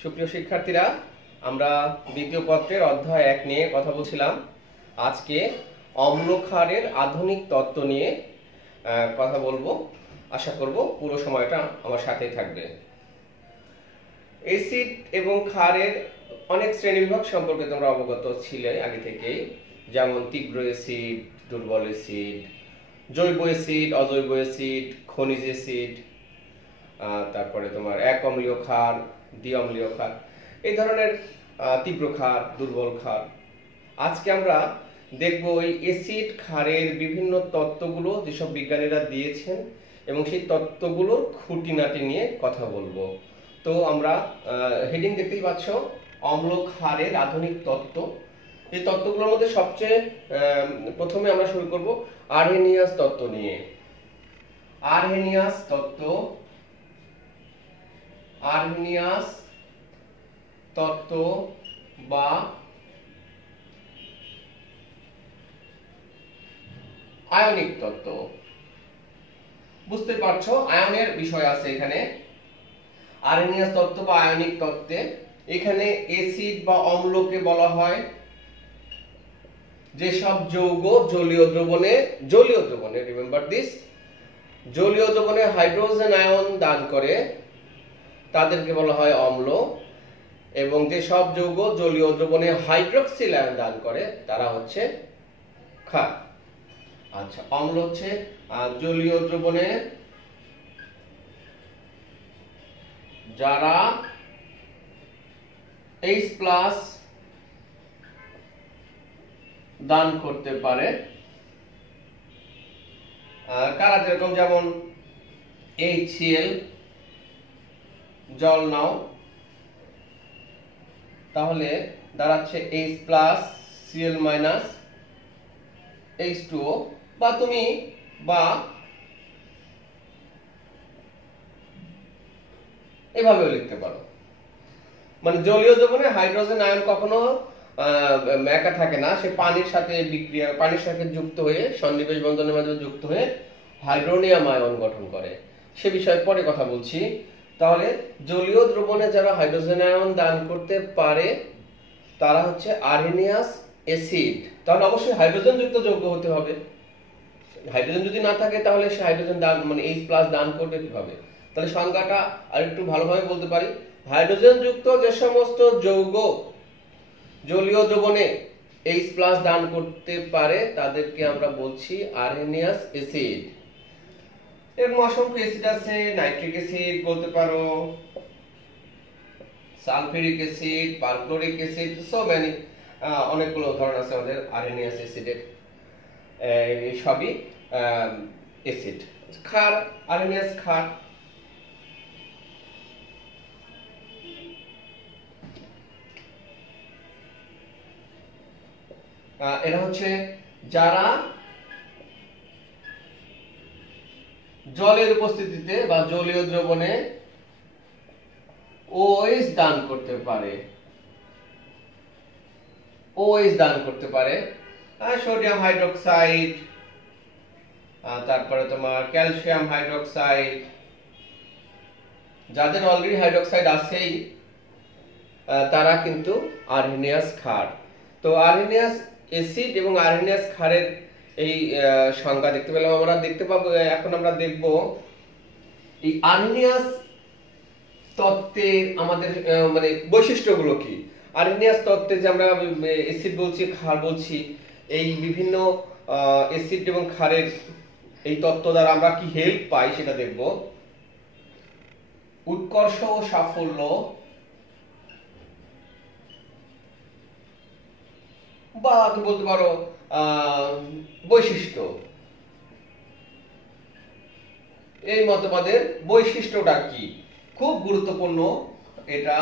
সুপ্রিয় শিক্ষার্থীরা, আমরা দ্বিতীয় পত্রের অধ্যায় 1 নিয়ে কথা বলছিলাম। আজকে অম্ল ক্ষারের আধুনিক তত্ত্ব নিয়ে কথা বলবো। আশা করব পুরো সময়টা আমার সাথেই থাকবে। অ্যাসিড এবং ক্ষারের অনেক শ্রেণীবিভাগ সম্পর্কে তোমরা অবগত ছিলে আগে থেকেই, যেমন তীব্র অ্যাসিড, দুর্বল অ্যাসিড, জৈব অ্যাসিড, অজৈব অ্যাসিড, খনিজ অ্যাসিড, তারপরে তোমার এক অম্লীয় ক্ষার, দ্বিঅম্লীয় ক্ষার, এই ধরনের তীব্র ক্ষার, দুর্বল ক্ষার। আজকে আমরা দেখব এই অ্যাসিড ক্ষারের বিভিন্ন তত্ত্বগুলো যেসব বিজ্ঞানীরা দিয়েছেন এবং সেই তত্ত্বগুলোর খুঁটিনাটি নিয়ে কথা বলবো। তো আমরা হেডিং দেখতেই পাচ্ছ, অম্ল ক্ষারের আধুনিক তত্ত্ব। এই তত্ত্বগুলোর মধ্যে সবচেয়ে প্রথমে আমরা শুরু করব আরহেনিয়াস তত্ত্ব নিয়ে। আরহেনিয়াস তত্ত্ব, আরহেনিয়াস তত্ত্ব বা আয়নিক তত্ত্ব। বুঝতে পারছো, আয়নের বিষয় আছে এখানে। আরহেনিয়াস তত্ত্ব বা আয়নিক তত্ত্বে এখানে অ্যাসিড বা অম্লকে বলা হয় যেসব যৌগ জলীয় দ্রবণে রিমেম্বার দিস, জলীয় দ্রবণে হাইড্রোজেন আয়ন দান করে তাদেরকে বলা হয় অম্ল, এবং যেসব যৌগ জলীয় দ্রবণে হাইড্রক্সিল আয়ন দান করে তারা হচ্ছে ক্ষার। আচ্ছা, অম্ল হচ্ছে জলীয় দ্রবণে যারা H+ দান করতে পারে, কারা যেরকম, যেমন HCl, জল নাও, তাহলে দাঁড়াচ্ছে H+, Cl-, H2O, বা তুমি এভাবেও লিখতে পারো। মানে জলীয় দ্রবণে হাইড্রোজেন আয়ন কখনো একা থাকে না, সে পানির সাথে যুক্ত হয়ে, সন্নিবেশ বন্ধনের মাধ্যমে যুক্ত হয়ে হাইড্রোনিয়াম আয়ন গঠন করে। সে বিষয়ে পরে কথা বলছি। তাহলে জলীয় দ্রবণে যারা হাইড্রোজেন আয়ন দান করতে পারে তারা হচ্ছে আরহেনিয়াস অ্যাসিড। তাহলে অবশ্যই হাইড্রোজেন যুক্ত যৌগ হতে হবে। হাইড্রোজেন যদি না থাকে তাহলে সে হাইড্রোজেন দান মানে H+ দান করবে কিভাবে? তাহলে সংজ্ঞাটা আরেকটু ভালোভাবে বলতে পারি। হাইড্রোজেন যুক্ত যে সমস্ত যৌগ জলীয় দ্রবণে H+ দান করতে পারে তাদেরকে আমরা বলছি আরহেনিয়াস অ্যাসিড। এর অসংখ্য অ্যাসিড আছে, নাইট্রিক অ্যাসিড বলতে পারো, sulphuric acid, perchloric acid, so many, অনেকগুলো ধরন আছে আমাদের আরহেনিয়াস অ্যাসিডের। এই সবই অ্যাসিড। ক্ষার, আরহেনিয়াস ক্ষার। এরা হচ্ছে যারা জলের উপস্থিতিতে বা জলীয় দ্রবণে OH দান করতে পারে, সোডিয়াম হাইড্রোক্সাইড, তারপরে তোমার ক্যালসিয়াম হাইড্রোক্সাইড। যাদের অলরেডি হাইড্রোক্সাইড আছেই তারা কিন্তু আরহেনিয়াস ক্ষার। তো আরহেনিয়াস অ্যাসিড এবং আরহেনিয়াস ক্ষারের এই সংজ্ঞা দেখতে পেলাম। আমরা দেখতে পাবো, এখন আমরা দেখব এই আরহেনিয়াস তত্ত্বের আমাদের মানে বৈশিষ্ট্যগুলো কি। আরহেনিয়াস তত্ত্বে যে আমরা অ্যাসিড বলছি, ক্ষার বলছি, এই বিভিন্ন অ্যাসিড এবং ক্ষারের এই তত্ত্ব দ্বারা আমরা কি হেল্প পাই সেটা দেখব। উৎকর্ষ ও সাফল্য বা তুমি বলতে পারো বৈশিষ্ট্য। এই মতবাদের বৈশিষ্ট্যটা কি, খুব গুরুত্বপূর্ণ এটা।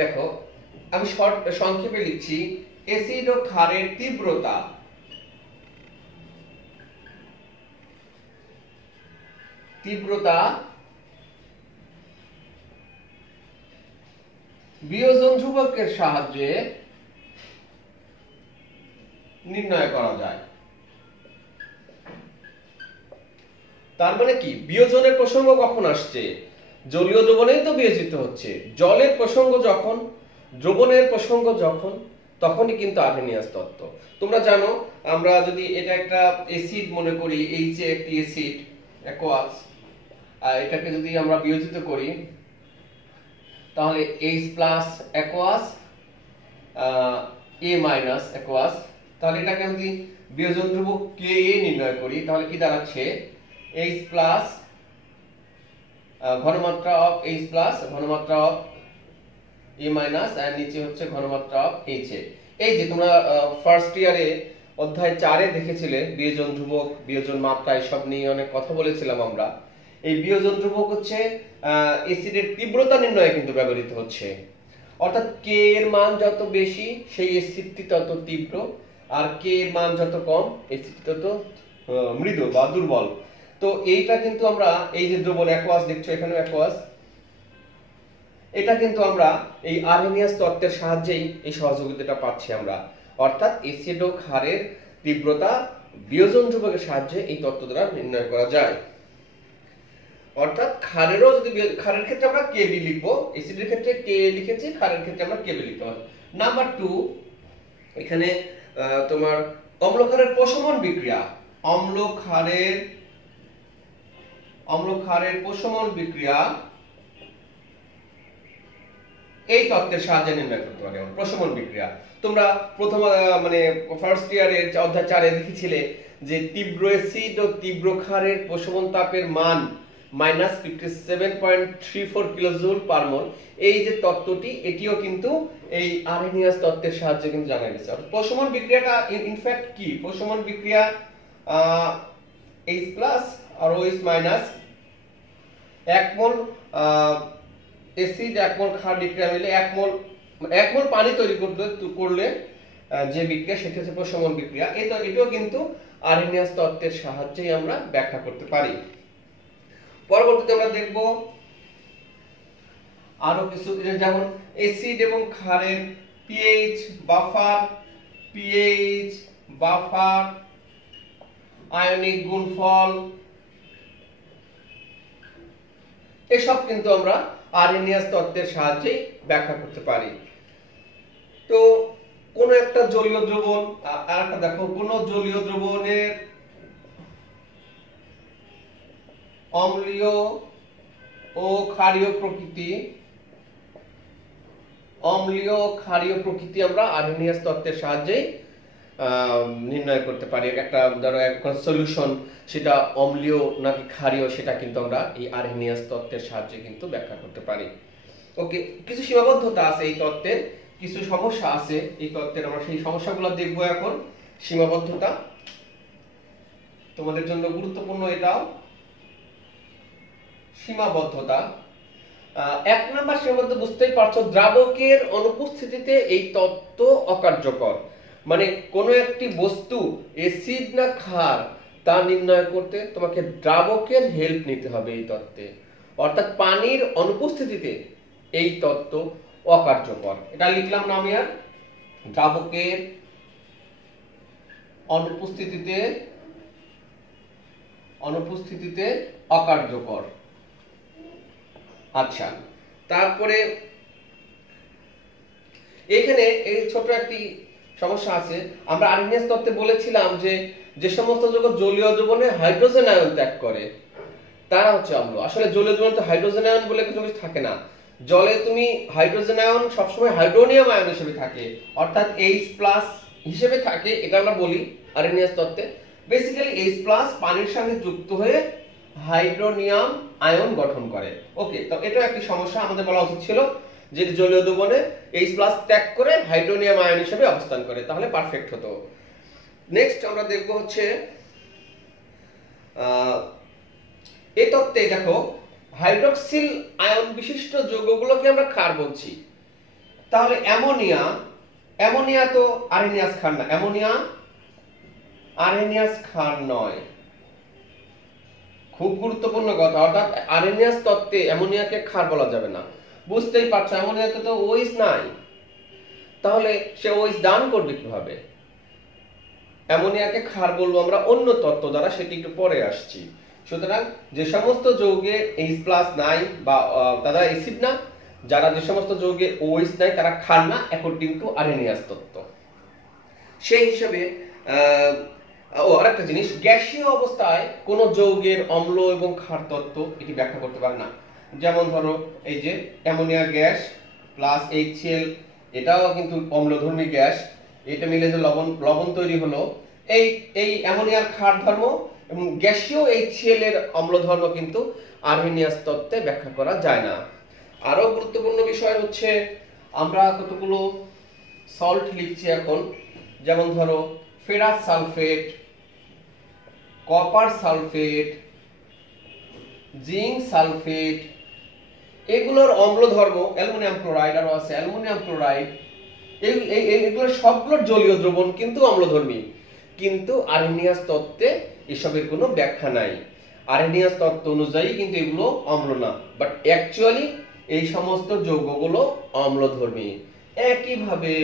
দেখো, আমি সংক্ষেপে লিখছি। অ্যাসিড ও ক্ষারের তীব্রতা, বিয়োজন ধ্রুবকের সাহায্যে নির্ণয় করা যায়। তার মানে কি বিয়োজনের প্রসঙ্গ কখন আসছে? জলীয় দ্রবণেই তো বিয়োজিত হচ্ছে। জলের প্রসঙ্গ যখন, দ্রবণের প্রসঙ্গ যখন, তখনই কিন্তু আর্হেনিয়াস তত্ত্ব। তোমরা জানো, আমরা যদি এটা একটা অ্যাসিড মনে করি, এই যে একটি অ্যাসিড অ্যাকোয়াস, এটাকে যদি আমরা বিয়োজিত করি তাহলে H+ অ্যাকোয়াস A- অ্যাকোয়াস, তাহলে এটাকে যদি বিয়োজন ধ্রুবক Ka নির্ণয় করি তাহলে কি দাঁড়াচ্ছে? H+ ঘনমাত্রা অফ H+ ঘনমাত্রা অফ A- আর নিচে হচ্ছে ঘনমাত্রা অফ Ha। এই যে তোমরা ফার্স্ট ইয়ারে অধ্যায় 4-এ দেখেছিলে বিয়োজন ধ্রুবক, বিয়োজন মাত্রা এসব নিয়ে অনেক কথা বলেছিলাম আমরা। এই বিয়োজন ধ্রুবক হচ্ছে অ্যাসিডের তীব্রতা নির্ণয়ে কিন্তু ব্যবহৃত হচ্ছে। অর্থাৎ K এর মান যত বেশি সেই অ্যাসিডটি তত তীব্র, আর K এর মান যত কম অ্যাসিডটি তত মৃদু বা দুর্বল। তো এইটা কিন্তু আমরা এই যে দ্রবণ অ্যাকোয়াস দেখছো, এখানে অ্যাকোয়াস, এটা কিন্তু আমরা এই আর্হেনিয়াস তত্ত্বের সাহায্যেই এই সহযোগিতাটা পাচ্ছি আমরা। অর্থাৎ অ্যাসিড ও ক্ষারের তীব্রতা বিয়োজন ধ্রুবকের সাহায্যে এই তত্ত্ব দ্বারা নির্ণয় করা যায়। অর্থাৎ ক্ষারেরও যদি ক্ষারের ক্ষেত্রে আমরা Kb লিখবো, অ্যাসিডের ক্ষেত্রে Ka লিখেছি, ক্ষারের ক্ষেত্রে আমরা Kb লিখতে হবে। নাম্বার 2, এখানে তোমার অম্ল ক্ষারের প্রশমন বিক্রিয়া, অম্ল ক্ষারের প্রশমন বিক্রিয়া এই তত্ত্বের সাহায্যে নির্ণয় করতে পারি আমরা। প্রশমন বিক্রিয়া তোমরা প্রথম মানে ফার্স্ট ইয়ারে অধ্যায় 4-এ দেখেছিলে যে তীব্র অ্যাসিড ও তীব্র ক্ষারের প্রশমন তাপের মান -57.34 কিলোজুল পার মোল। এই যে তত্ত্বটি, এটিও কিন্তু এই আর্হেনিয়াস তত্ত্বের সাহায্যে কিন্তু জানা গেছে। প্রশমন বিক্রিয়াটা ইনফ্যাক্ট কি? প্রশমন বিক্রিয়া H+ আর OH- 1 মোল অ্যাসিড 1 মোল ক্ষার বিক্রিয়া মিলে 1 মোল পানি তৈরি করলে যে বিক্রিয়া সেটা হচ্ছে প্রশমন বিক্রিয়া। এটাও কিন্তু আর্হেনিয়াস তত্ত্বের সাহায্যেই আমরা ব্যাখ্যা করতে পারি। পরবর্তীতে আমরা দেখব আরো কিছু, যেমন অ্যাসিড এবং ক্ষারের পিএইচ বাফার, আয়নিক গুণফল, এসব কিন্তু আমরা আর্হেনিয়াস তত্ত্বের সাহায্যে ব্যাখ্যা করতে পারি। তো কোন একটা জলীয় দ্রবণ, আর একটা দেখো, কোন জলীয় দ্রবণের অম্লীয় ও ক্ষারীয় প্রকৃতি আমরা আর্হেনিয়াস তত্ত্বের সাহায্যে নির্ণয় করতে পারি। একটা ধরো একটা সলিউশন, সেটা অম্লীয় নাকি ক্ষারীয় সেটা কিন্তু আমরা এই আর্হেনিয়াস তত্ত্বের সাহায্যে কিন্তু ব্যাখ্যা করতে পারি। ওকে, কিছু সীমাবদ্ধতা আছে এই তত্ত্বের, কিছু সমস্যা আছে এই তত্ত্বের, আমরা সেই সমস্যাগুলো দেখব এখন। সীমাবদ্ধতা তোমাদের জন্য গুরুত্বপূর্ণ এটাও। সীমাবদ্ধতা 1 নাম্বার সীমাবদ্ধতা বুঝতেই পারছো, দ্রাবকের অনুপস্থিতিতে এই তত্ত্ব অকার্যকর। মানে কোন একটি বস্তু অ্যাসিড না ক্ষার তা নির্ণয় করতে তোমাকে দ্রাবকের হেল্প নিতে হবে এই তত্ত্বে। অর্থাৎ পানির অনুপস্থিতিতে এই তত্ত্ব অকার্যকর। এটা লিখলাম না আমি, আর দ্রাবকের অনুপস্থিতিতে অকার্যকর। আচ্ছা, তারপরে এখানে এই ছোট একটি সমস্যা আছে। আমরা আর্হেনিয়াস তত্ত্বে বলেছিলাম যে সমস্ত যৌগ জলীয় দ্রবণে হাইড্রোজেন আয়ন ত্যাগ করে তারা হচ্ছে অম্ল। আসলে জলীয় দ্রবণে তো হাইড্রোজেন আয়ন বলে কিছু থাকে না। জলে তুমি হাইড্রোজেন আয়ন সবসময় হাইড্রোনিয়াম আয়ন হিসেবে থাকে, অর্থাৎ H+ হিসেবে থাকে, এটা আমরা বলি আর্হেনিয়াস তত্ত্বে। বেসিক্যালি H+ পানির সঙ্গে যুক্ত হয়ে হাইড্রোনিয়াম আয়ন গঠন করে। ওকে, তো এটা একটি সমস্যা, আমাদের বলা উচিত ছিল যে জলীয় দ্রবণে H+ ত্যাগ করে হাইড্রোনিয়াম আয়ন হিসেবে অবস্থান করে, তাহলে পারফেক্ট হতো। নেক্সট আমরা দেখব হচ্ছে এই তত্ত্বে দেখো হাইড্রক্সিল আয়ন বিশিষ্ট যৌগগুলোকে আমরা ক্ষার বলছি। তাহলে অ্যামোনিয়া তো আর্হেনিয়াস ক্ষার না, অ্যামোনিয়া আর্হেনিয়াস ক্ষার নয়। খুব গুরুত্বপূর্ণ কথা, অর্থাৎ আর্হেনিয়াস তত্ত্বে অ্যামোনিয়াকে ক্ষার বলা যাবে না। বুঝতেই পারছো, অ্যামোনিয়াতে তো OH নাই, তাহলে সে OH দান করবে কিভাবে? অ্যামোনিয়াকে ক্ষার বলবো আমরা অন্য তত্ত্ব দ্বারা, সেটি একটু পরে আসছি। সুতরাং যে সমস্ত যৌগে H+ নাই বা তারা অ্যাসিড না, যারা যে সমস্ত যৌগে OH নাই তারা ক্ষার না, অ্যাকর্ডিং টু আরহেনিয়াস তত্ত্ব। সেই হিসাবে আরেকটা জিনিস, গ্যাসীয় অবস্থায় কোন যৌগের অম্ল এবং ক্ষার তত্ত্ব এটি ব্যাখ্যা করতে পারে না। যেমন ধরো এই যে অ্যামোনিয়া গ্যাস প্লাস HCl, এটাও কিন্তু অম্লধর্মী গ্যাস, এটা মিলে যে লবণ তৈরি হলো, এই অ্যামোনিয়ার ক্ষার ধর্ম এবং গ্যাসীয় HCl এর অম্ল ধর্ম কিন্তু আরহেনিয়াস তত্ত্বে ব্যাখ্যা করা যায় না। আরো গুরুত্বপূর্ণ বিষয় হচ্ছে আমরা কতগুলো সল্ট লিখছি এখন, যেমন ধরো ferrous sulphate, copper sulphate, zinc sulphate, এগুলোর অম্ল ধর্ম অ্যালুমিনিয়াম ক্লোরাইড, আরো আছে অ্যালুমিনিয়াম ক্লোরাইড, এগুলো সবগুলোর জলীয় দ্রবণ কিন্তু অম্লধর্মী, কিন্তু আরহেনিয়াস তত্ত্বে এসবের কোনো ব্যাখ্যা নাই। আরহেনিয়াস তত্ত্ব অনুযায়ী কিন্তু এগুলো অম্ল না, বাট অ্যাকচুয়ালি এই সমস্ত যৌগগুলো অম্লধর্মী। একইভাবে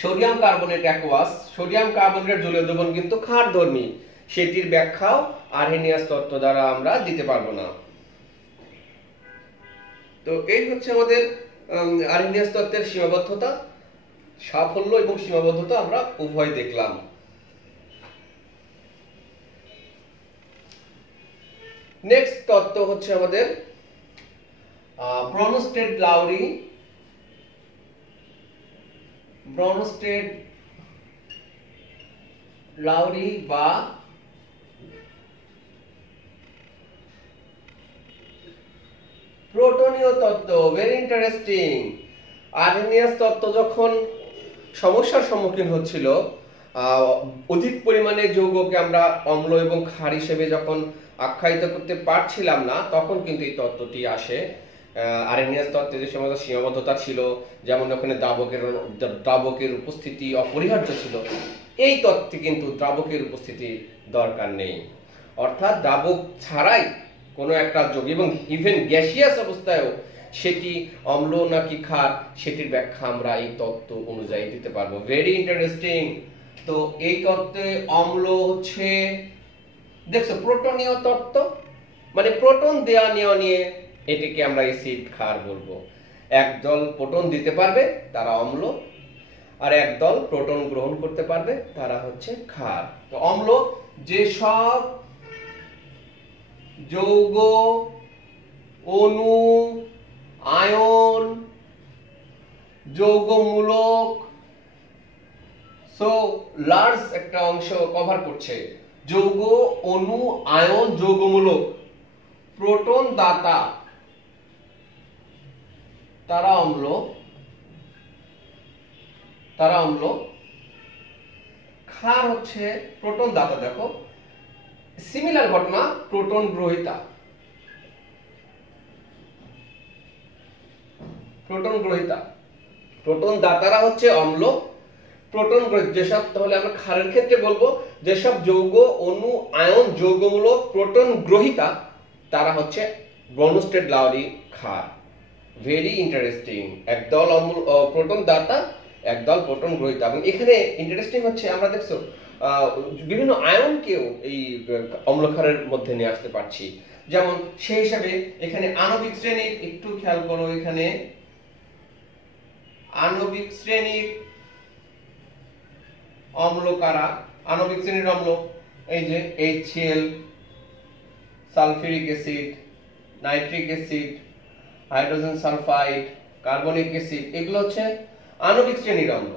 সোডিয়াম কার্বনেট অ্যাকোয়াস, সোডিয়াম কার্বনেটের জলীয় দ্রবণ কিন্তু ক্ষারধর্মী, সেটির ব্যাখ্যাও আরহেনিয়াস তত্ত্ব দ্বারা আমরা দিতে পারবো না। তো এই হচ্ছে আমাদের আরহেনিয়াস তত্ত্বের সীমাবদ্ধতা, সাফল্য এবং সীমাবদ্ধতা আমরা উভয় দেখলাম। নেক্সট তত্ত্ব হচ্ছে আমাদের ব্রনস্টেড-লাউরি, ব্রনস্টেড-লাউরি বা প্রোটনীয় তত্ত্ব। Very interesting. আরহেনিয়াস তত্ত্ব যখন সমস্যার সম্মুখীন হচ্ছিল, অধিক পরিমাণে যৌগকে আমরা অম্ল এবং ক্ষার হিসেবে যখন আখ্যায়িত করতে পারছিলাম না, তখন কিন্তু এই তত্ত্বটি আসে। আরহেনিয়াস তত্ত্বে যে সমস্ত সীমাবদ্ধতা ছিল, যেমন ওখানে দ্রাবকের উপস্থিতি অপরিহার্য ছিল, এই তত্ত্বে কিন্তু দ্রাবকের উপস্থিতি দরকার নেই, অর্থাৎ দ্রাবক ছাড়াই কোনো একটা যৌগ এবং ইভেন গ্যাসিয়াস অবস্থায়ও সেটি অম্ল নাকি ক্ষার সেটির ব্যাখ্যা আমরা এই তত্ত্ব অনুযায়ী দিতে পারবো। Very interesting. তো এই তত্ত্বে অম্ল হচ্ছে, দেখছো, প্রোটনীয় তত্ত্ব, মানে প্রোটন দেয়া নেওয়া নিয়ে এটিকে আমরা অ্যাসিড ক্ষার বলবো। একদল প্রোটন দিতে পারবে তারা অম্ল, আর একদল প্রোটন গ্রহণ করতে পারবে তারা হচ্ছে ক্ষার। তো অম্ল যেসব যৌগ, অণু, আয়ন, যৌগমূলক, সো লার্জ একটা অংশ কভার করছে, যৌগ, অণু, আয়ন, যৌগমূলক, প্রোটন দাতা তারা অম্ল, ক্ষার হচ্ছে প্রোটন দাতা। দেখো সিমিলার ঘটনা প্রোটন গ্রহীতা, প্রোটন দাতারা হচ্ছে অম্ল, প্রোটন গ্রহীতা যেসব, তাহলে আমরা ক্ষারের ক্ষেত্রে বলবো যেসব যৌগ, অণু, আয়ন, যৌগমূলক, প্রোটন গ্রহীতা তারা হচ্ছে ব্রনস্টেড-লাউরি ক্ষার। Very interesting. একদল প্রোটন দাতা, একদল প্রোটন গ্রহীতা। এবং এখানে ইন্টারেস্টিং হচ্ছে আমরা দেখছো বিভিন্ন আয়নকেও এই অম্লক্ষারের মধ্যে নিয়ে আসতে পারছি। যেমন সেই হিসাবে এখানে আণবিক শ্রেণীর, একটু খেয়াল করো, এখানে আণবিক শ্রেণীর অম্ল কারা? আণবিক শ্রেণীর অম্ল এই যে HCl, sulphuric acid, nitric acid, hydrogen sulphide, carbonic acid, এগুলো হচ্ছে আণবিক শ্রেণীর অম্ল।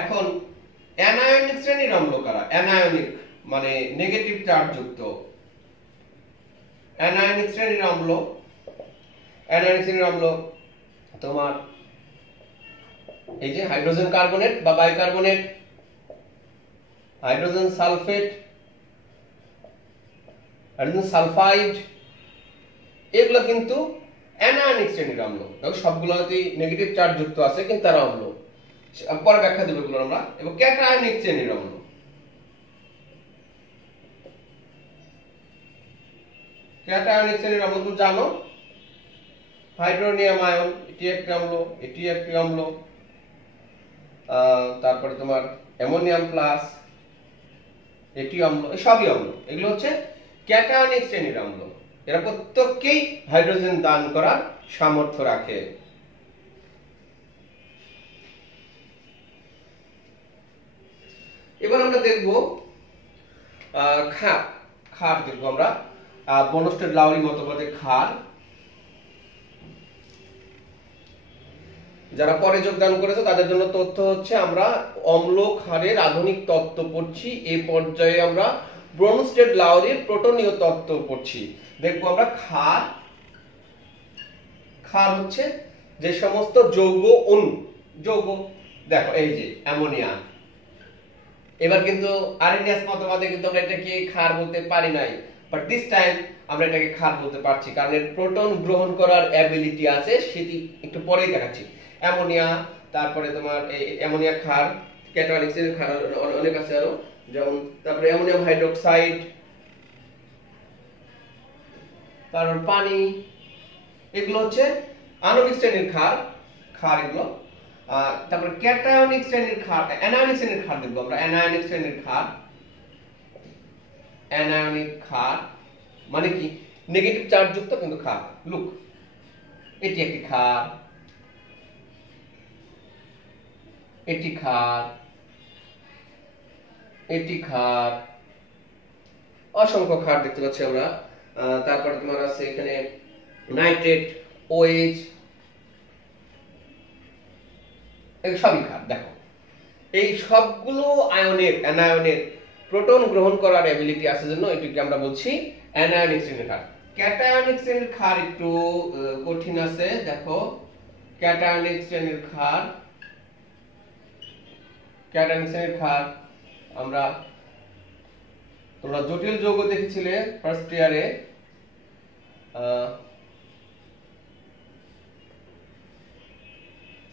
এখন অ্যানায়নিক শ্রেণীর অম্ল কারা? অ্যানায়নিক মানে নেগেটিভ চার্জ যুক্ত। অ্যানায়নিক শ্রেণীর অম্ল তোমার এই যে হাইড্রোজেন কার্বনেট বা bicarbonate, hydrogen sulphate, hydrogen sulphide, এগুলো কিন্তু অ্যানায়নিক শ্রেণীর অম্ল। সবগুলোতেই নেগেটিভ চার্জ যুক্ত আছে, কিন্তু তারা অম্ল। পরে ব্যাখ্যা দেব এগুলো আমরা। এবং ক্যাটায়নিক শ্রেণীর অম্ল, তুমি জানো হাইড্রোনিয়াম আয়ন, এটি একটি অম্ল, এটি একটি অম্ল। তারপরে তোমার অ্যামোনিয়াম প্লাস, এটি অম্ল, সবই অম্ল। এগুলো হচ্ছে ক্যাটায়নিক শ্রেণীর অম্ল। এরা প্রত্যেককেই হাইড্রোজেন দান করার সামর্থ্য রাখে। এবার আমরা দেখব ক্ষার। ক্ষার দেখব আমরা বনস্টেড লাউরি মতবাদে ক্ষার। যারা পরে যোগদান করেছে তাদের জন্য তথ্য হচ্ছে আমরা অম্ল ক্ষারের আধুনিক তত্ত্ব পড়ছি। এই পর্যায়ে আমরা ব্রনস্টেড লাউরির প্রোটনীয় তত্ত্ব পড়ছি। দেখবো আমরা ক্ষার। ক্ষার হচ্ছে যে সমস্ত যৌগ অণু, যৌগ, দেখো এই যে অ্যামোনিয়া। এবার কিন্তু আরএনএস মতবাদে কিন্তু আমরা এটাকে ক্ষার বলতে পারি নাই, বাট দিস টাইম আমরা এটাকে ক্ষার বলতে পারছি, কারণ এর প্রোটন গ্রহণ করার অ্যাবিলিটি আছে, সেটি একটু পরেই দেখাচ্ছি। অ্যামোনিয়া, তারপরে তোমার এই অ্যামোনিয়া ক্ষার, ক্যাটায়নিক শ্রেণীর ক্ষার অনেক আছে আরো, যেমন তারপরে অ্যামোনিয়াম হাইড্রোক্সাইড, কারণ পানি, এগুলো হচ্ছে আণবিক শ্রেণীর ক্ষার। ক্ষার এগুলো। তারপরে ক্যাটায়নিক শ্রেণীর ক্ষার, অ্যানায়নিক শ্রেণীর ক্ষার দেখবো আমরা। অ্যানায়নিক শ্রেণীর ক্ষার, অ্যানায়নিক ক্ষার মানে কি নেগেটিভ চার্জ যুক্ত কিন্তু ক্ষার। লুক, এটি একটি ক্ষার, এটি ক্ষার, এটি ক্ষার, অসংখ্য ক্ষার দেখতে পাচ্ছি আমরা। তারপরে তোমার আছে এখানে নাইট্রেট, ওএইচ, সবই ক্ষার। দেখো এই সবগুলো আয়নের, অ্যানায়নের প্রোটন গ্রহণ করার অ্যাবিলিটি আছে জন্য এটিকে আমরা বলছি অ্যানায়নিক শ্রেণীর ক্ষার। ক্যাটায়নিক শ্রেণীর ক্ষার একটু কঠিন আছে। দেখো ক্যাটায়নিক শ্রেণীর ক্ষার, ক্যাটায়নিক শ্রেণীর ক্ষার আমরা, তোমরা জটিল যৌগ দেখেছিলে ফার্স্ট ইয়ারে,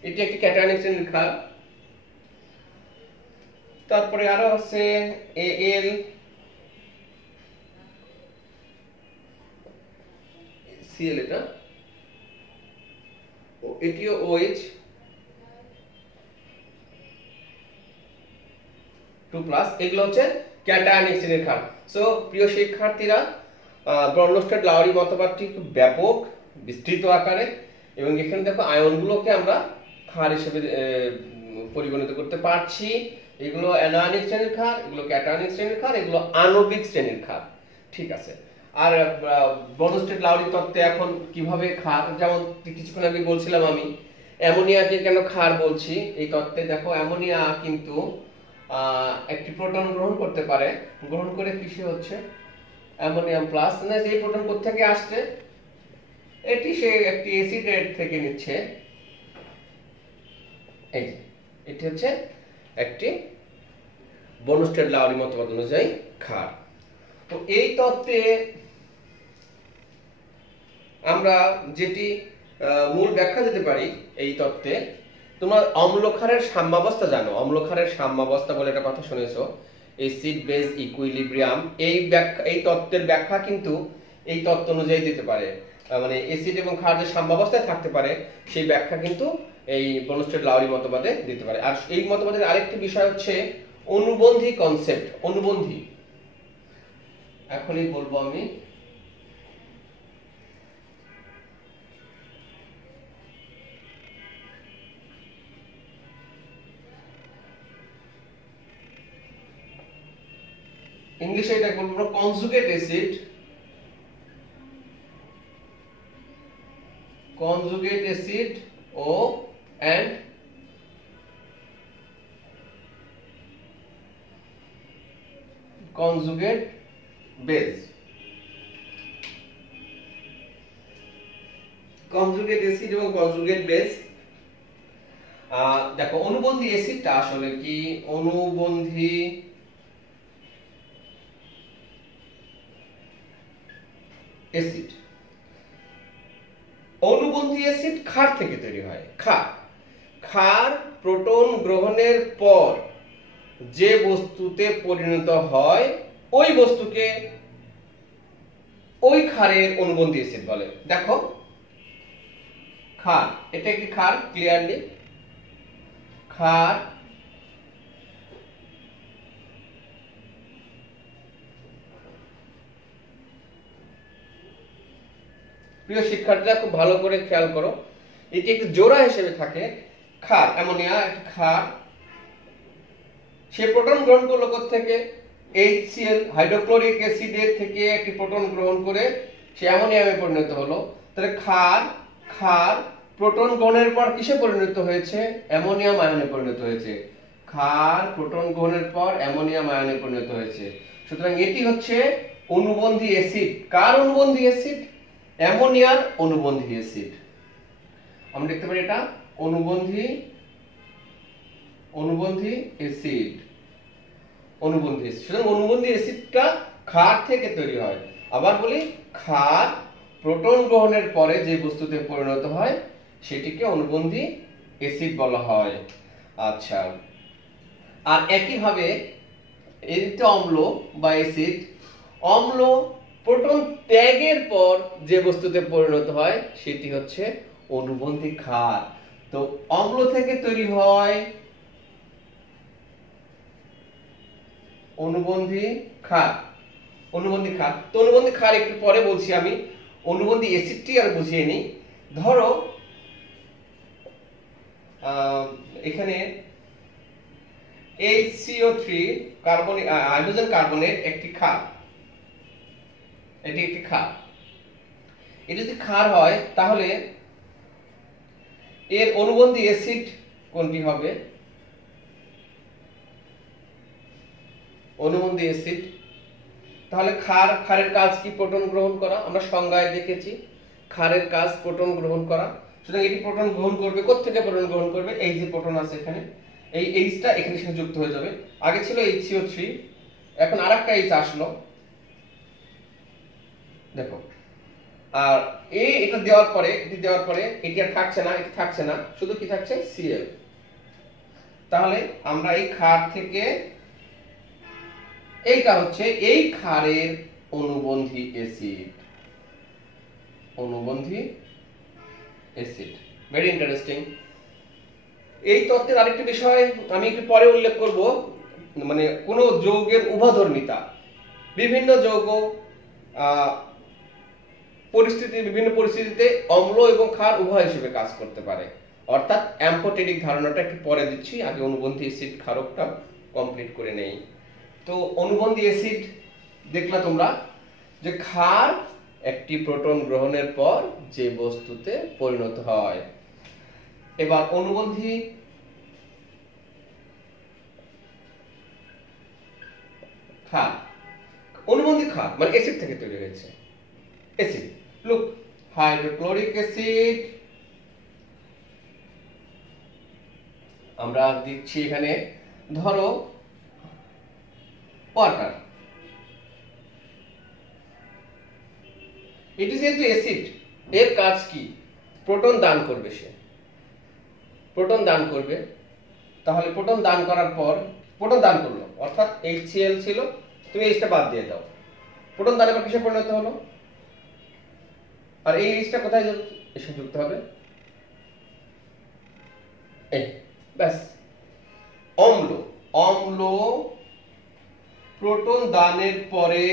এটি একটি ক্যাটায়নিক শ্রেণীর ক্ষার। তারপরে আরো আছে এএল, সিএল, এটা এটিও ওএইচ 2+, এগুলো হচ্ছে ক্যাটায়নিক শ্রেণীর ক্ষার। সো প্রিয় শিক্ষার্থীরা, ব্রনস্টেড লাউরি মতবাদটি খুব ব্যাপক, বিস্তৃত আকারে, এবং এখানে দেখো আয়নগুলোকে আমরা ক্ষার হিসেবে পরিগণিত করতে পারছি। এগুলো অ্যানায়নিক শ্রেণীর ক্ষার, এগুলো ক্যাটায়নিক শ্রেণীর ক্ষার, এগুলো আণবিক শ্রেণীর ক্ষার। ঠিক আছে। আর ব্রনস্টেড লাউরি তত্ত্বে এখন কিভাবে ক্ষার, যেমন কিছুক্ষণ আগে বলছিলাম আমি অ্যামোনিয়াকে কেন ক্ষার বলছি, এই তত্ত্বে দেখো অ্যামোনিয়া কিন্তু একটি প্রোটন গ্রহণ করতে পারে, গ্রহণ করে কিসে হচ্ছে অ্যামোনিয়াম প্লাস, না এই প্রোটন কোথা থেকে আসছে, এটি সে একটি অ্যাসিড থেকে নিচ্ছে। এই এটি হচ্ছে একটি ব্রনস্টেড লাউরি মতবাদ অনুযায়ী ক্ষার। তো এই তত্ত্বে আমরা যেটি মূল ব্যাখ্যা দিতে পারি এই তত্ত্বে, তোমরা অম্লক্ষারের সাম্যাবস্থা জানো, অম্লক্ষারের সাম্যাবস্থা বলে একটা কথা শুনেছো, অ্যাসিড বেজ ইকুইলিব্রিয়াম। এই তত্ত্বের ব্যাখ্যা কিন্তু এই তত্ত্ব অনুযায়ী দিতে পারে, মানে অ্যাসিড এবং ক্ষার যে সাম্যাবস্থায় থাকতে পারে সেই ব্যাখ্যা কিন্তু এই ব্রনস্টেড লাউরি মতবাদে দিতে পারে। আর এই মতবাদের আরেকটি বিষয় হচ্ছে অনুবন্ধী কনসেপ্ট। অনুবন্ধী এখনই বলবো আমি। ইংলিশে এটা বলবো কনজুগেট অ্যাসিড, কনজুগেট অ্যাসিড ও and conjugate base. Conjugate acid এবং কনজুগেট বেজ। দেখো অনুবন্ধী অ্যাসিডটা আসলে কি, অনুবন্ধী অ্যাসিড, অনুবন্ধী অ্যাসিড ক্ষার থেকে তৈরি হয়। ক্ষার, ক্ষার প্রোটন গ্রহণের পর যে বস্তুতে পরিণত হয় ওই বস্তুকে ওই ক্ষারের অনুবন্ধী অ্যাসিড বলে। দেখো ক্ষার, এটা একটি ক্ষার, ক্লিয়ারলি ক্ষার, প্রিয় শিক্ষার্থীরা খুব ভালো করে খেয়াল করো, এটি একটি জোড়া হিসেবে থাকে, ক্ষার অ্যামোনিয়া একটি ক্ষার, সে প্রোটন গ্রহণ করলো থেকে HCl হাইড্রোক্লোরিক অ্যাসিডের থেকে একটি প্রোটন গ্রহণ করে সে অ্যামোনিয়ামে পরিণত হলো। তাহলে ক্ষার ক্ষার প্রোটন গ্রহণের পর কিসে পরিণত হয়েছে? অ্যামোনিয়াম আয়নে পরিণত হয়েছে। ক্ষার প্রোটন গ্রহণের পর অ্যামোনিয়াম আয়নে পরিণত হয়েছে। সুতরাং এটি হচ্ছে অনুবন্ধী অ্যাসিড। কার অনুবন্ধী অ্যাসিড? অ্যামোনিয়ার অনুবন্ধী অ্যাসিড। আমরা দেখতে পারি এটা অনুবন্ধী অ্যাসিড। অনুবন্ধী অ্যাসিড। সুতরাং অনুবন্ধী অ্যাসিডটা ক্ষার থেকে তৈরি হয়। আবার বলি, ক্ষার প্রোটন গ্রহণের পরে যে বস্তুতে পরিণত হয় সেটিকে অনুবন্ধী অ্যাসিড বলা হয়। আচ্ছা, আর একইভাবে এই তো অম্ল বা অ্যাসিড, অম্ল প্রোটন ত্যাগের পর যে বস্তুতে পরিণত হয় সেটি হচ্ছে অনুবন্ধী ক্ষার। তো অম্ল থেকে তৈরি হয় অনুবন্ধী ক্ষার। অনুবন্ধী ক্ষার, তো অনুবন্ধী ক্ষার একটু পরে বলছি আমি, অনুবন্ধী অ্যাসিডটি আর বুঝিয়ে নিই। ধরো এখানে HCO3 হাইড্রোজেন কার্বনেট একটি ক্ষার, এটি একটি ক্ষার। এটি যদি ক্ষার হয় তাহলে এর অনুবন্ধী অ্যাসিড কোনটি হবে? অনুবন্ধী অ্যাসিড। তাহলে ক্ষারের কাজ কি? প্রোটন গ্রহণ করা। আমরা সংজ্ঞায় দেখেছি ক্ষারের কাজ প্রোটন গ্রহণ করা। সুতরাং এটি প্রোটন গ্রহণ করবে। কোত্থেকে প্রোটন গ্রহণ করবে? এই যে প্রোটন আছে এখানে, এই Hটা এখানে সাথে যুক্ত হয়ে যাবে। আগে ছিল HCO3, এখন আরেকটা H আসলো, দেখো। আর এটা দেওয়ার পরে এটি আর থাকছে না, এটি থাকছে না, শুধু কি থাকছে? Cl। তাহলে আমরা এই ক্ষার থেকে, এইটা হচ্ছে এই ক্ষারের অনুবন্ধী অ্যাসিড। অনুবন্ধী অ্যাসিড, ভেরি ইন্টারেস্টিং। এই তত্ত্বের আরেকটি বিষয় আমি একটু পরে উল্লেখ করব, মানে কোন যৌগের উভধর্মিতা। বিভিন্ন যৌগ বিভিন্ন পরিস্থিতিতে অম্ল এবং ক্ষার উভয় হিসেবে কাজ করতে পারে। অর্থাৎ অ্যাম্ফোটেরিক ধারণাটা একটু পরে দিচ্ছি, আগে অনুবন্ধী অ্যাসিড ক্ষারকটা কমপ্লিট করে নেই। তো অনুবন্ধী অ্যাসিড দেখলা তোমরা যে ক্ষার একটি প্রোটন গ্রহণের পর যে বস্তুতে পরিণত হয়। এবার অনুবন্ধী ক্ষার, অনুবন্ধী ক্ষার মানে অ্যাসিড থেকে তৈরি হয়েছে। অ্যাসিড, লুক, হাইড্রোক্লোরিক অ্যাসিড আমরা দিচ্ছি এখানে, ধরো ওয়াটার। এটি যেহেতু অ্যাসিড, এর কাজ কি? প্রোটন দান করবে। সে প্রোটন দান করবে। তাহলে প্রোটন দান করার পর, প্রোটন দান করলো অর্থাৎ HCl ছিল, তুমি এইচটা বাদ দিয়ে দাও, প্রোটন দানের পর কিসে পরিণত হলো? আর এই এইচটা কোথায় এসে যুক্ত হবে? এই ব্যাস, অম্ল। অম্ল প্রোটন দানের পরে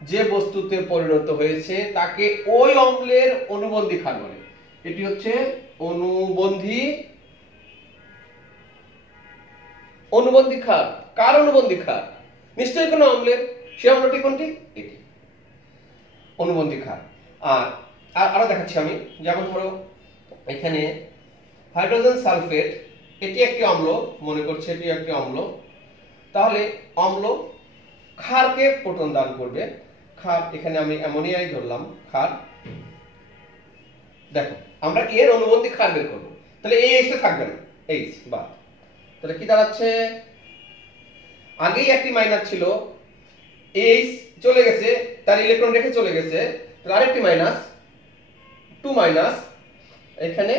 যে বস্তুতে পরিণত হয়েছে তাকে ওই অম্লের অনুবন্ধী ক্ষার বলে। এটি হচ্ছে অনুবন্ধী ক্ষার। কার অনুবন্ধী ক্ষার? নিশ্চয়ই কোনো অম্লের। সে অম্লটি কোনটি? এটি অনুবন্ধী ক্ষার। আর আরো দেখাচ্ছি আমি, যেমন ধরো এখানে হাইড্রোজেন সালফেট, এটি একটি অম্ল, মনে করছে এটি একটি অম্ল। তাহলে অম্ল ক্ষারকে প্রোটন দান করবে। ক্ষার, এখানে আমি অ্যামোনিয়াই ধরলাম ক্ষার। দেখো আমরা এর অনুবন্ধী ক্ষার বের করব। তাহলে এই এইচটা থাকবে না, এইচ বাদ। তাহলে কি দাঁড়াচ্ছে? আগেই একটি মাইনাস ছিল, এইচ চলে গেছে, তার ইলেকট্রন রেখে চলে গেছে, তাহলে আরেকটি মাইনাস, 2 মাইনাস এখানে,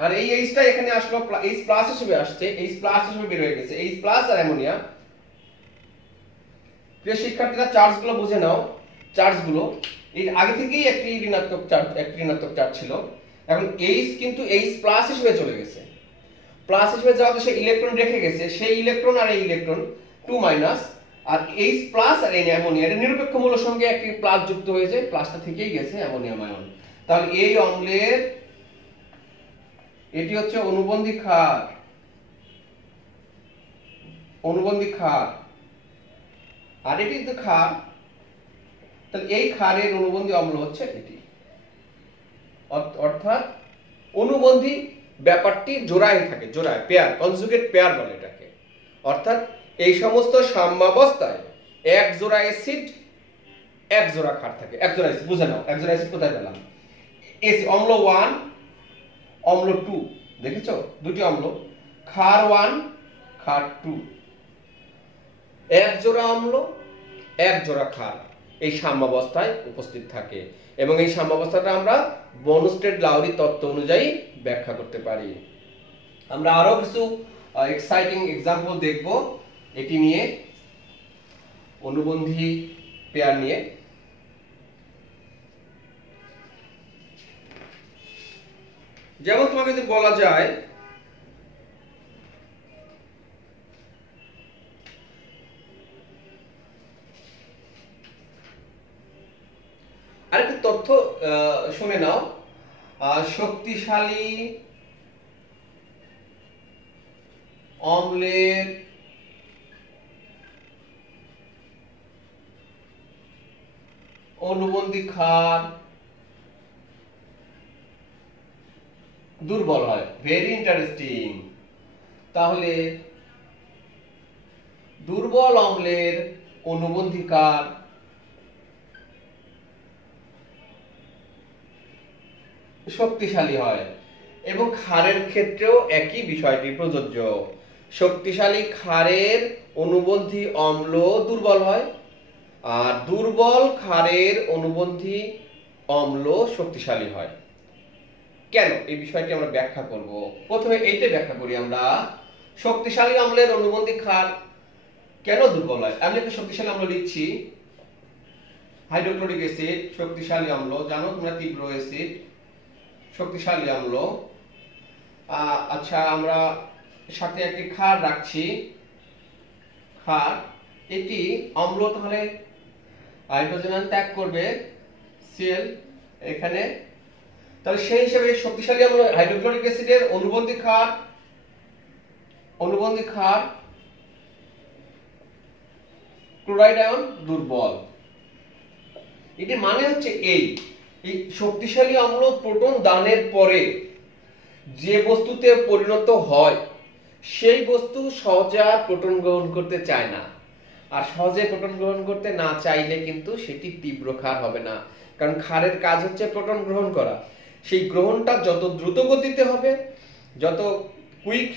আর এই এইচটা এখানে আসলো, এইচ প্লাস হিসেবে আসছে, এইচ প্লাস হিসেবে বের হয়ে গেছে, এইচ প্লাস আর অ্যামোনিয়া। প্রিয় শিক্ষার্থীরা চার্জগুলো বুঝে নাও। চার্জগুলো এর আগে থেকেই একটি ঋণাত্মক চার্জ ছিল, এখন এইচ কিন্তু এইচ প্লাস হিসেবে চলে গেছে। প্লাস হিসেবে যাওয়াতে সে ইলেকট্রন রেখে গেছে, সেই ইলেকট্রন আর এই ইলেকট্রন 2 মাইনাস, আর H প্লাস আর অ্যামোনিয়া এর নিরপেক্ষ মূলের সঙ্গে একটি প্লাস যুক্ত হয়েছে, প্লাসটা থেকেই গেছে অ্যামোনিয়াম আয়ন। তাহলে এই অম্লের এটি হচ্ছে অনুবন্ধী ক্ষার, অনুবন্ধী ক্ষার, আর এটি তো ক্ষার। তাহলে এই ক্ষারের অনুবন্ধী অম্ল হচ্ছে এটি, অর্থাৎ অনুবন্ধী ব্যাপারটি জোড়ায় থাকে, জোড়ায়, পেয়ার, কনজুগেট পেয়ার বলে এটাকে। অর্থাৎ এই সমস্ত সাম্যাবস্থায় এক জোড়া অ্যাসিড এক জোড়া ক্ষার থাকে। এক জোড়া অ্যাসিড বুঝে নাও, এক জোড়া অ্যাসিড কোথায় পেলাম? এসি অম্ল 1 অম্ল 2, দেখেছো দুটি অম্ল, ক্ষার 1 ক্ষার 2, এক জোড়া অম্ল এক জোড়া ক্ষার এই সাম্যাবস্থায় উপস্থিত থাকে। এবং এই সাম্যাবস্থাটা আমরা বনস্টেড-লাউরি তত্ত্ব অনুযায়ী ব্যাখ্যা করতে পারি। আমরা আরো কিছু এক্সাইটিং এক্সাম্পল দেখব এটি নিয়ে, অনুবন্ধী পেয়ার নিয়ে। যেমন তোমাকে যদি বলা যায় আরেকটা তথ্য শুনে নাও, শক্তিশালী অম্লের অনুবন্ধী ক্ষার দুর্বল হয়। Very interesting. তাহলে দুর্বল অম্লের অনুবন্ধী ক্ষার শক্তিশালী হয়, এবং ক্ষারের ক্ষেত্রেও একই বিষয়টি প্রযোজ্য। শক্তিশালী ক্ষারের অনুবন্ধী অম্ল দুর্বল হয়, আর দুর্বল ক্ষারের অনুবন্ধী অম্ল শক্তিশালী হয়। কেন এই বিষয়টি আমরা ব্যাখ্যা করব। প্রথমে এইটা ব্যাখ্যা করি আমরা। শক্তিশালী অম্লের অনুবন্ধী ক্ষার কেন দুর্বল হয়? আমি একটা শক্তিশালী অম্ল লিখছি, হাইড্রোক্লোরিক অ্যাসিড শক্তিশালী অম্ল, জানো তোমরা তীব্র অ্যাসিড শক্তিশালী অম্ল। আচ্ছা, আমরা সাথে একটি ক্ষার রাখছি, ক্ষার, এটি অম্ল, তাহলে হাইড্রোজেন আয়ন ত্যাগ করবে সিএল এখানে। তাহলে সেই হিসেবে শক্তিশালী অম্ল হাইড্রোক্লোরিক অ্যাসিডের অনুবন্ধী ক্ষার, অনুবন্ধী ক্ষার ক্লোরাইড আয়ন দুর্বল। এটি মানে হচ্ছে এই শক্তিশালী অম্ল প্রোটন দানের পরে যে বস্তুতে পরিণত হয় সেই বস্তু সহজে আর প্রোটন গ্রহণ করতে চায় না। আর সহজে প্রোটন গ্রহণ করতে না চাইলে কিন্তু সেটি তীব্র ক্ষার হবে না, কারণ ক্ষারের কাজ হচ্ছে প্রোটন গ্রহণ করা। সেই গ্রহণটা যত দ্রুত গতিতে হবে, যত কুইক,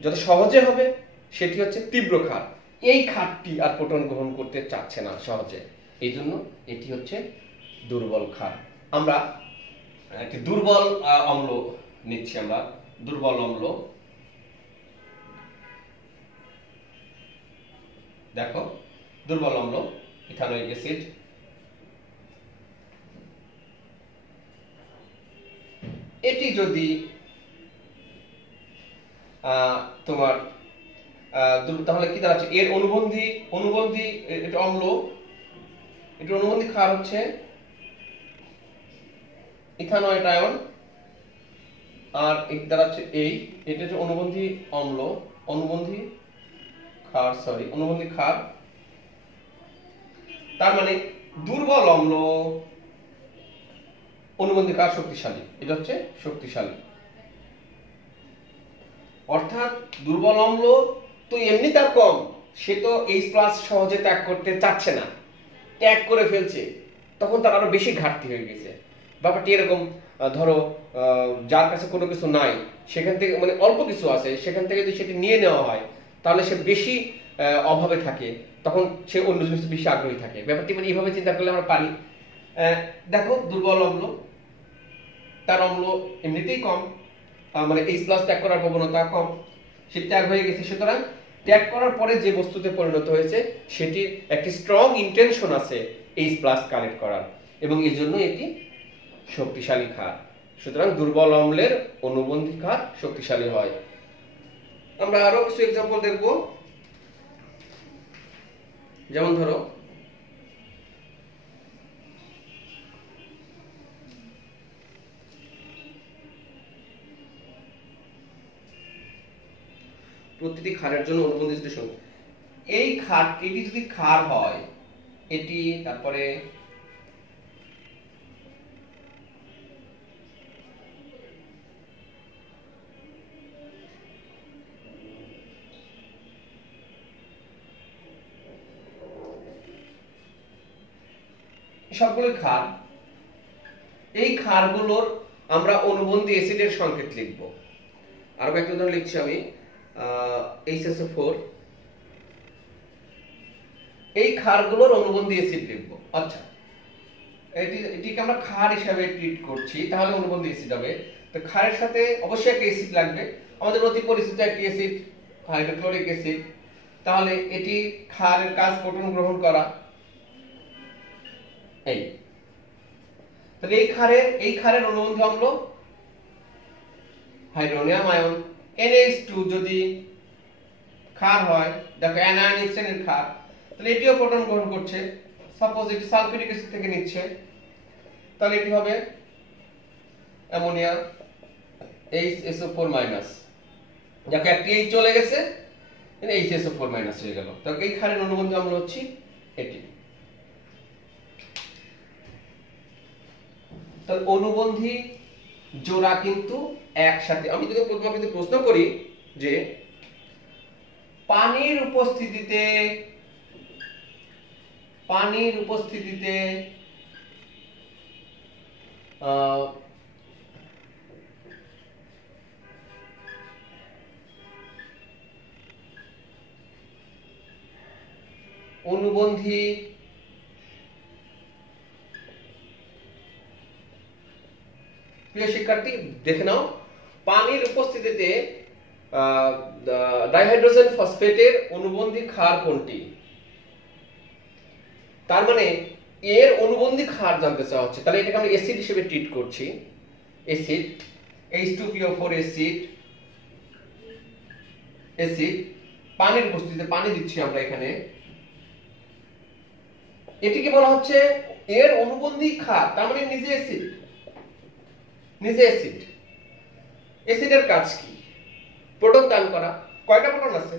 যত সহজে হবে, সেটি হচ্ছে তীব্র ক্ষার। এই ক্ষারটি আর প্রোটন গ্রহণ করতে চাচ্ছে না সহজে, এই জন্য এটি হচ্ছে দুর্বল ক্ষার। আমরা একটি দুর্বল অম্ল নিচ্ছি, আমরা দুর্বল অম্ল, দেখো দুর্বল অম্ল ইথানোয়িক অ্যাসিড। এটি যদি তোমার তাহলে কি দাঁড়াচ্ছে? এর অনুবন্ধী এটা অম্ল, এটা অনুবন্ধী ক্ষার হচ্ছে ইথানয়েড আয়ন, আর এটা দাঁড়াচ্ছে এটা হচ্ছে অনুবন্ধী অম্ল, অনুবন্ধী ক্ষার, সরি অনুবন্ধী ক্ষার। তার মানে দুর্বল অম্ল অনুবন্ধী ক্ষার শক্তিশালী, এটা হচ্ছে শক্তিশালী। অর্থাৎ দুর্বল অম্ল তো এমনি তার কম, সে তো H+ সহজে ত্যাগ করতে চাচ্ছে না, ত্যাগ করে ফেলছে, তখন তার আরো বেশি ঘাটতি হয়ে গেছে। ব্যাপারটি এরকম, ধরো যার কাছে কোনো কিছু নাই, সেখান থেকে মানে অল্প কিছু আছে, সেখান থেকে যদি সেটি নিয়ে নেওয়া হয় তাহলে সে বেশি অভাবে থাকে, তখন সে অন্য জিনিস বেশি আগ্রহী থাকে। ব্যাপারটি মানে এইভাবে চিন্তা করলে আমরা পারি। দেখো দুর্বল অম্ল, তার অম্ল এমনিতেই কম, মানে H+ ত্যাগ করার প্রবণতা কম, সে ত্যাগ হয়ে গেছে। সুতরাং ত্যাগ করার পরে যে বস্তুতে পরিণত হয়েছে সেটির একটি স্ট্রং ইন্টেনশন আছে H+ কালেক্ট করার, এবং এই জন্য এটি শক্তিশালী ক্ষার। সুতরাং দুর্বল অম্লের অনুবন্ধী ক্ষার শক্তিশালী হয়। আমরা আরো কিছু এক্সাম্পল দেখব। যেমন ধরো প্রতিটি ক্ষারের জন্য অনুবন্ধী এসিডের সংখ্যা, এই ক্ষার, এটি যদি ক্ষার হয়, এটি তারপরে সবগুলো ক্ষার, এই ক্ষারগুলোর আমরা অনুবন্ধী অ্যাসিডের সংকেত লিখব। আরো একটা উদাহরণ লিখছি আমি, HSO4, এই ক্ষারগুলোর অনুবন্ধী অ্যাসিড লিখব। আচ্ছা, এটিকে আমরা ক্ষার হিসাবে ট্রিট করছি, তাহলে অনুবন্ধী অ্যাসিড হবে। তো ক্ষারের সাথে অবশ্যই একটা অ্যাসিড লাগবে, আমাদের অতি পরিচিত একটি অ্যাসিড হাইড্রোক্লোরিক অ্যাসিড। তাহলে এটি ক্ষারের কাজ প্রোটন গ্রহণ করা। এই তাহলে এই ক্ষারের অনুবন্ধী অম্ল হাইড্রোনিয়াম আয়ন। NH2 যদি ক্ষার হয়, দেখো অ্যানায়নিক শ্রেণীর ক্ষার, তাহলে এটিও প্রোটন গ্রহণ করছে। সাপোজ এটি সালফিউরিক অ্যাসিড থেকে নিচ্ছে, তাহলে এটি হবে অ্যামোনিয়া HSO4-। দেখো একটি H চলে গেছে, HSO4- হয়ে গেল। তো এই ক্ষারের অনুবন্ধী অম্ল হচ্ছে এটি। তাহলে অনুবন্ধী জোড়া কিন্তু একসাথে। আমি যদি তোমাকে প্রশ্ন করি যে পানির উপস্থিতিতে অনুবন্ধী প্রিয় শিক্ষার্থী দেখে নাও, পানির উপস্থিতিতে ডাইহাইড্রোজেন ফসফেটের অনুবন্ধী ক্ষার কোনটি? তার মানে এর অনুবন্ধী ক্ষার জানতে চাওয়া হচ্ছে। তাহলে এটাকে আমরা অ্যাসিড হিসেবে ট্রিট করছি। অ্যাসিড H2PO4 অ্যাসিড পানির উপস্থিতিতে, পানি দিচ্ছি আমরা এখানে, এটিকে বলা হচ্ছে এর অনুবন্ধী ক্ষার। তার মানে নিজে অ্যাসিড। অ্যাসিডের কাজ কি? প্রোটন দান করা। কয়টা প্রোটন আছে?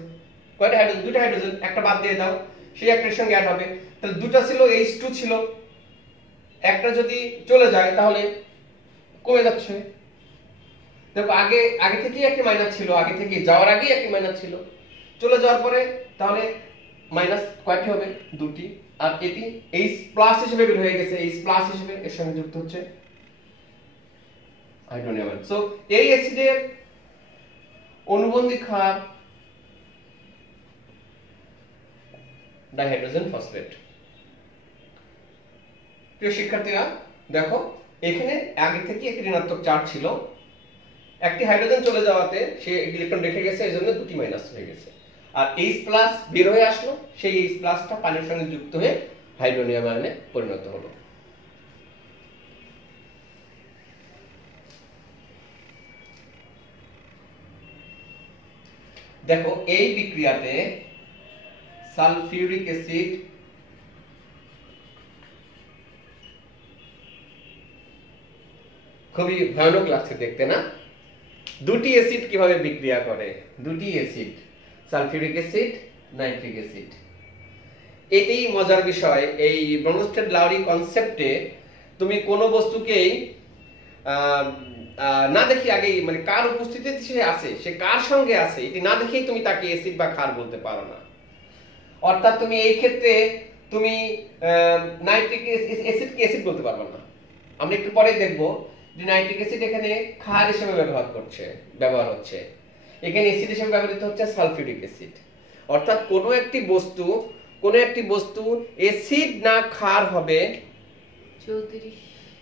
কয়টা হাইড্রোজেন? দুটো হাইড্রোজেন, একটা বাদ দিয়ে দাও, সেই একটার সঙ্গে অ্যাড হবে। তাহলে দুটো ছিল, H2 ছিল, একটা যদি চলে যায় তাহলে কমে যাচ্ছে। দেখো আগে থেকেই একটি মাইনাস ছিল, আগে থেকে যাওয়ার আগেই একটি মাইনাস ছিল, চলে যাওয়ার পরে তাহলে মাইনাস কয়টি হবে? দুটি। আর এটি H+ হিসেবে বের হয়ে গেছে, H+ হিসেবে এর সঙ্গে যুক্ত হচ্ছে হাইড্রোনিয়াম। সো এই অ্যাসিডের অনুবন্ধী ক্ষার ডাইহাইড্রোজেন ফসফেট। প্রিয় শিক্ষার্থীরা দেখো, এখানে আগে থেকে একটি ঋণাত্মক চার্জ ছিল, একটি হাইড্রোজেন চলে যাওয়াতে সে ইলেকট্রন রেখে গেছে, এজন্য দুটি মাইনাস হয়ে গেছে। আর H+ বের হয়ে আসলো, সেই H+টা পানির সঙ্গে যুক্ত হয়ে হাইড্রোনিয়াম আয়নে পরিণত হলো। দেখো এই বিক্রিয়াতে সালফিউরিক অ্যাসিড খুবই ভয়ানক লাগছে দেখতে, না? দুটি অ্যাসিড কিভাবে বিক্রিয়া করে, দুটি acid, sulphuric acid, nitric acid. এটি মজার বিষয়। এই ব্রনস্টেড-লাউরি কনসেপ্টে তুমি কোনো বস্তুকেই না দেখি আগেই, মানে কার উপস্থিতিতে সে আছে, সে কার সঙ্গে আছে, এটি না দেখেই তুমি তাকে অ্যাসিড বা ক্ষার বলতে পারো না। অর্থাৎ তুমি এই ক্ষেত্রে তুমি নাইট্রিক অ্যাসিডকে অ্যাসিড বলতে পারবে না। আমরা একটু পরে দেখব যে নাইট্রিক অ্যাসিড এখানে ক্ষার হিসেবে ব্যবহার হচ্ছে, এখানে অ্যাসিড হিসেবে ব্যবহৃত হচ্ছে সালফিউরিক অ্যাসিড। অর্থাৎ কোনো একটি বস্তু অ্যাসিড না ক্ষার হবে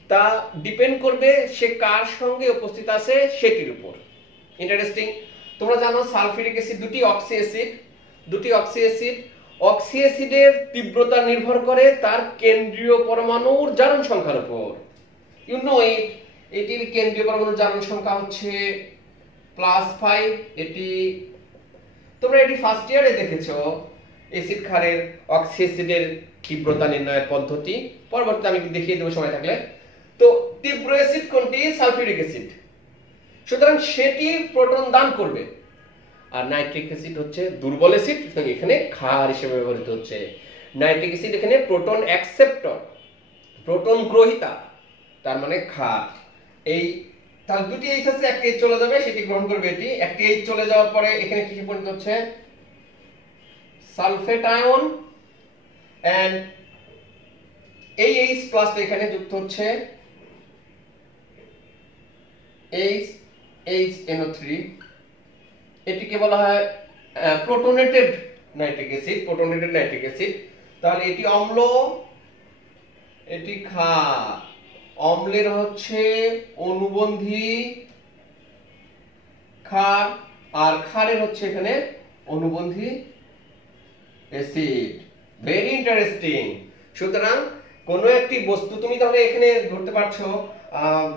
তা ডিপেন্ড করবে সে কার সঙ্গে উপস্থিত আছে সেটির উপর। ইন্টারেস্টিং। তোমরা জানো সালফিউরিক অ্যাসিড দুটি অক্সি অ্যাসিডের তীব্রতা নির্ভর করে তার কেন্দ্রীয় পরমাণুর জারণ সংখ্যার উপর। ইউ নো এটির কেন্দ্রীয় পরমাণুর জারণ সংখ্যা হচ্ছে +5। এটি তোমরা এটি ফার্স্ট ইয়ারে দেখেছো অ্যাসিড ক্ষারের অক্সি অ্যাসিডের তীব্রতা নির্ণয়ের পদ্ধতি পরবর্তীতে আমি দেখিয়ে দেবো সময় থাকলে। তো তীব্র অ্যাসিড কোনটি? সালফিউরিক অ্যাসিড, সুতরাং সেটি প্রোটন দান করবে। আর নাইট্রিক অ্যাসিড হচ্ছে দুর্বল অ্যাসিড, এখানে ক্ষার হিসেবে ব্যবহৃত হচ্ছে। নাইট্রিক অ্যাসিড এখানে প্রোটন অ্যাকসেপ্টর, প্রোটন গ্রহীতা, তার মানে ক্ষার। এই তার দুটি এইচ আছে, একটা এইচ চলে যাবে, সেটি গ্রহণ করবে এটি। একটি এইচ চলে যাওয়ার পরে এখানে কি পরিণত হচ্ছে? সালফেট আয়ন, এন্ড এই এইচ প্লাসটা এখানে যুক্ত হচ্ছে HNO3, এটিকে বলা হয় প্রোটোনেটেড নাইট্রিক অ্যাসিড, প্রোটোনেটেড নাইট্রিক অ্যাসিড। তাহলে এটি অম্ল, এটি ক্ষার। অম্লের হচ্ছে অনুবন্ধী ক্ষার, আর ক্ষারের হচ্ছে এখানে অনুবন্ধী অ্যাসিড। Very interesting. সুতরাং কোন একটি বস্তু তুমি তাহলে এখানে ধরতে পারছো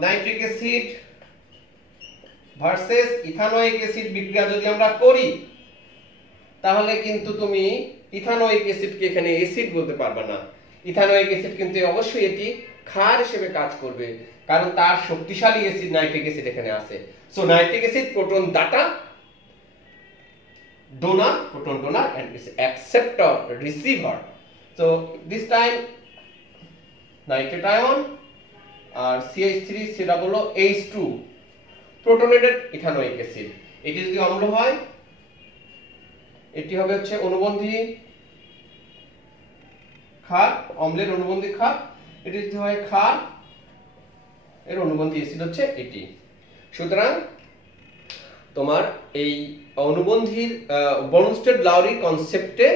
nitric acid versus ethanoic acid বিক্রিয়া যদি আমরা করি, তাহলে কিন্তু তুমি ইথানোয়িক অ্যাসিডকে এখানে অ্যাসিড বলতে পারবে না। ইথানোয়িক অ্যাসিড কিন্তু অবশ্যই এটি ক্ষার হিসেবে কাজ করবে, কারণ তার শক্তিশালী অ্যাসিড নাইট্রিক অ্যাসিড এখানে আছে। So nitric acid proton data, donor, proton donor, and is acceptor, receiver. So this time nitrate ion আর CH3 সেটা হলো H2, protonated ethanoic acid। এটি যদি অম্ল হয় এটি হবে হচ্ছে অনুবন্ধী ক্ষার, অম্লের অনুবন্ধী ক্ষার। এটি যদি হয় ক্ষার, এর অনুবন্ধী অ্যাসিড হচ্ছে এটি। সুতরাং তোমার এই অনুবন্ধীর বর্নস্টেড-লাউরি কনসেপ্টে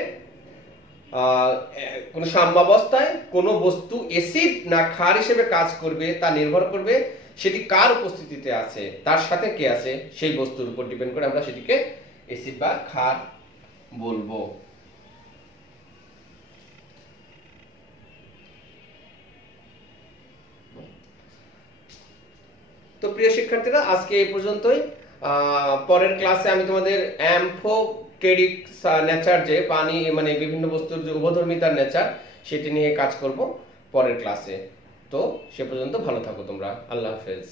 কোন সাম্যাবস্থায় কোন বস্তু অ্যাসিড না ক্ষার হিসেবে কাজ করবে তা নির্ভর করবে সেটি কার উপস্থিতিতে আছে, তার সাথে কে আছে, সেই বস্তুর উপর ডিপেন্ড করে আমরা সেটিকে অ্যাসিড বা ক্ষার বলবো। তো প্রিয় শিক্ষার্থীরা, আজকে এই পর্যন্তই। পরের ক্লাসে আমি তোমাদের অ্যাম্ফোটেরিক নেচার, যে পানি মানে বিভিন্ন বস্তুর যে উভধর্মিতার নেচার, সেটি নিয়ে কাজ করব পরের ক্লাসে। তো সে পর্যন্ত ভালো থাকো তোমরা। আল্লাহ হাফেজ।